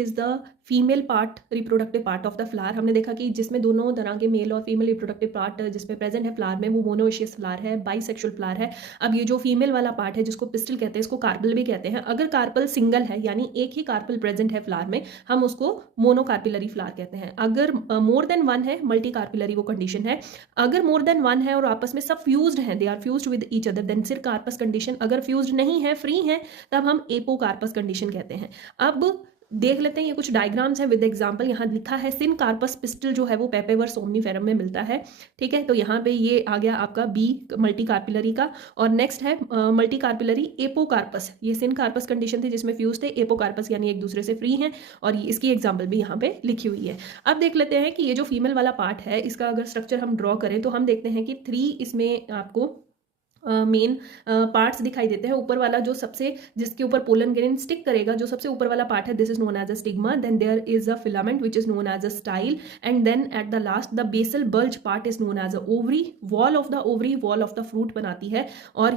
Is the female part, reproductive part of the flower. हमने देखा कि जिसमें दोनों तरह के मेल और फीमेल रिप्रोडक्टिव पार्ट जिसमें प्रेजेंट है फ्लावर में, वो मोनोएशियस फ्लावर है, बाइसेक्सुअल फ्लावर है। अब ये जो फीमेल वाला पार्ट है जिसको पिस्टल कहते हैं, इसको कार्पल भी कहते हैं। अगर कार्पल सिंगल है यानी एक ही कार्पल प्रेजेंट है फ्लावर में, हम उसको मोनोकार्पिलरी फ्लावर कहते हैं। अगर मोर देन वन है, मल्टी कार्पिलरी वो कंडीशन है। अगर मोर देन वन है और आपस में सब फ्यूज्ड हैं, they are fused with each other, then सिर्फ कार्पस कंडीशन। अगर फ्यूज्ड नहीं है, फ्री है, तब हम एपोकार्पस कंडीशन कहते हैं। अब देख लेते हैं, ये कुछ डायग्राम्स हैं विद एग्जांपल। यहाँ लिखा है सिन कार्पस पिस्टल जो है वो पेपेवर्स ओमनीफेरम में मिलता है, ठीक है। तो यहाँ पे ये आ गया आपका बी मल्टी कार्पिलरी का। और नेक्स्ट है मल्टी कार्पिलरी एपोकार्पस। ये सिन कार्पस कंडीशन थी जिसमें फ्यूज थे, एपोकार्पस यानी एक दूसरे से फ्री हैं, और इसकी एग्जाम्पल भी यहाँ पे लिखी हुई है। अब देख लेते हैं कि ये जो फीमेल वाला पार्ट है, इसका अगर स्ट्रक्चर हम ड्रॉ करें तो हम देखते हैं कि 3 इसमें आपको मेन पार्ट्स दिखाई देते हैं। ऊपर वाला जो सबसे, जिसके ऊपर पोलन ग्रेन स्टिक करेगा, जो सबसे ऊपर वाला पार्ट है, this is known as a stigma. Then there is a filament which is known as a style, and then at the last the basal bulge part is known as a ovary. Wall of the ovary wall of the fruit बनाती है, और